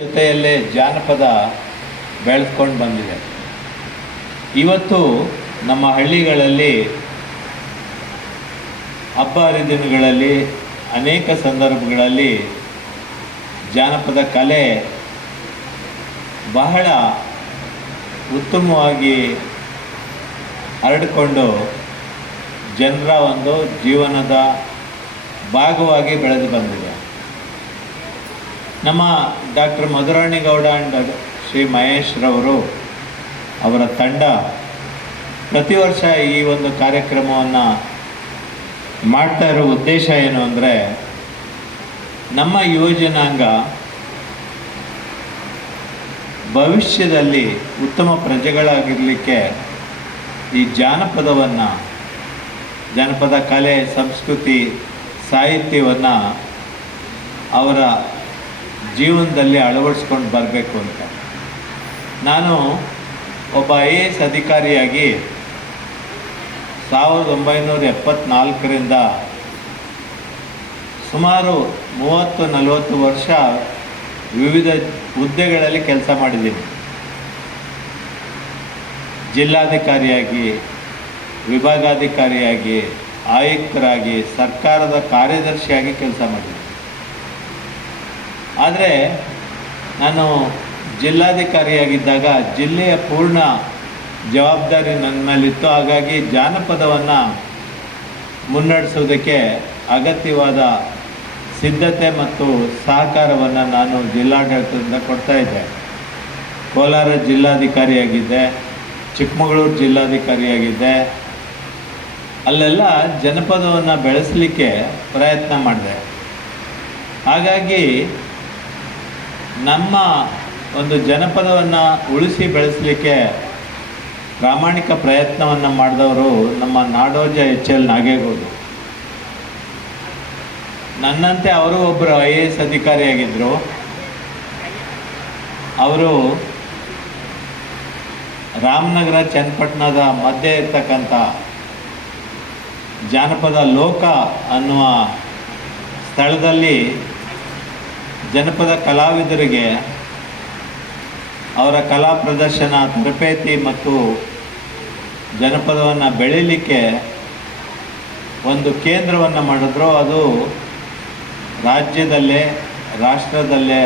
ಜೊತೆಯಲ್ಲೇ ಜಾನಪದ ಬೆಳೆದುಕೊಂಡು ಬಂದಿದೆ. ಇವತ್ತು ನಮ್ಮ ಹಳ್ಳಿಗಳಲ್ಲಿ ಹಬ್ಬ ಹರಿದಿನಗಳಲ್ಲಿ ಅನೇಕ ಸಂದರ್ಭಗಳಲ್ಲಿ ಜಾನಪದ ಕಲೆ ಬಹಳ ಉತ್ತಮವಾಗಿ ಹರಡಿಕೊಂಡು ಜನರ ಒಂದು ಜೀವನದ ಭಾಗವಾಗಿ ಬೆಳೆದು ಬಂದಿದೆ. ನಮ್ಮ ಡಾಕ್ಟರ್ ಮಧುರಾಣಿಗೌಡ ಅಂಡ್ ಶ್ರೀ ಮಹೇಶ್ ರವರು ಅವರ ತಂಡ ಪ್ರತಿ ವರ್ಷ ಈ ಒಂದು ಕಾರ್ಯಕ್ರಮವನ್ನು ಮಾಡ್ತಾ ಇರೋ ಉದ್ದೇಶ ಏನು ಅಂದರೆ, ನಮ್ಮ ಯುವಜನಾಂಗ ಭವಿಷ್ಯದಲ್ಲಿ ಉತ್ತಮ ಪ್ರಜೆಗಳಾಗಿರಲಿಕ್ಕೆ ಈ ಜಾನಪದ ಕಲೆ, ಸಂಸ್ಕೃತಿ, ಸಾಹಿತ್ಯವನ್ನು ಅವರ ಜೀವನದಲ್ಲಿ ಅಳವಡಿಸ್ಕೊಂಡು ಬರಬೇಕು ಅಂತ. ನಾನು ಒಬ್ಬ IAS ಅಧಿಕಾರಿಯಾಗಿ 1974ರಿಂದ ಸುಮಾರು 30-40 ವರ್ಷ ವಿವಿಧ ಹುದ್ದೆಗಳಲ್ಲಿ ಕೆಲಸ ಮಾಡಿದ್ದೀನಿ. ಜಿಲ್ಲಾಧಿಕಾರಿಯಾಗಿ, ವಿಭಾಗಾಧಿಕಾರಿಯಾಗಿ, ಆಯುಕ್ತರಾಗಿ, ಸರ್ಕಾರದ ಕಾರ್ಯದರ್ಶಿಯಾಗಿ ಕೆಲಸ ಮಾಡಿದ್ದೀನಿ. ಆದರೆ ನಾನು ಜಿಲ್ಲಾಧಿಕಾರಿಯಾಗಿದ್ದಾಗ ಜಿಲ್ಲೆಯ ಪೂರ್ಣ ಜವಾಬ್ದಾರಿ ನನ್ನ ಮೇಲಿತ್ತು. ಹಾಗಾಗಿ ಜಾನಪದವನ್ನು ಮುನ್ನಡೆಸೋದಕ್ಕೆ ಅಗತ್ಯವಾದ ಸಿದ್ಧತೆ ಮತ್ತು ಸಹಕಾರವನ್ನು ನಾನು ಜಿಲ್ಲಾಡಳಿತದಿಂದ ಕೊಡ್ತಾಯಿದ್ದೆ. ಕೋಲಾರ ಜಿಲ್ಲಾಧಿಕಾರಿಯಾಗಿದ್ದೆ, ಚಿಕ್ಕಮಗಳೂರು ಜಿಲ್ಲಾಧಿಕಾರಿಯಾಗಿದ್ದೆ. ಅಲ್ಲೆಲ್ಲ ಜನಪದವನ್ನು ಬೆಳೆಸಲಿಕ್ಕೆ ಪ್ರಯತ್ನ ಮಾಡಿದೆ. ಹಾಗಾಗಿ ನಮ್ಮ ಒಂದು ಜನಪದವನ್ನು ಉಳಿಸಿ ಬೆಳೆಸಲಿಕ್ಕೆ ಪ್ರಾಮಾಣಿಕ ಪ್ರಯತ್ನವನ್ನು ಮಾಡಿದವರು ನಮ್ಮ ನಾಡೋಜ HL ನಾಗೇಗೌಡರು. ನನ್ನಂತೆ ಅವರು ಒಬ್ಬರು IAS ಅಧಿಕಾರಿಯಾಗಿದ್ದರು. ಅವರು ರಾಮನಗರ ಚನ್ನಪಟ್ಟಣದ ಮಧ್ಯೆ ಇರ್ತಕ್ಕಂಥ ಜಾನಪದ ಲೋಕ ಅನ್ನುವ ಸ್ಥಳದಲ್ಲಿ ಜನಪದ ಕಲಾವಿದರಿಗೆ ಅವರ ಕಲಾ ಪ್ರದರ್ಶನ, ತರಬೇತಿ ಮತ್ತು ಜನಪದವನ್ನು ಬೆಳೀಲಿಕ್ಕೆ ಒಂದು ಕೇಂದ್ರವನ್ನು ಮಾಡಿದ್ರು. ಅದು ರಾಜ್ಯದಲ್ಲೇ, ರಾಷ್ಟ್ರದಲ್ಲೇ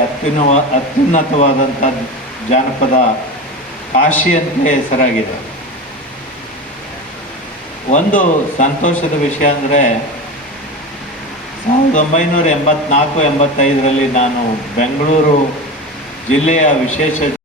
ಅತ್ಯುನ್ನತವಾದಂಥ ಜಾನಪದ ಕಾಶಿ ಅಂತ ಹೆಸರಾಗಿದೆ. ಒಂದು ಸಂತೋಷದ ವಿಷಯ ಅಂದರೆ, 1984-85ರಲ್ಲಿ ನಾನು ಬೆಂಗಳೂರು ಜಿಲ್ಲೆಯ ವಿಶೇಷ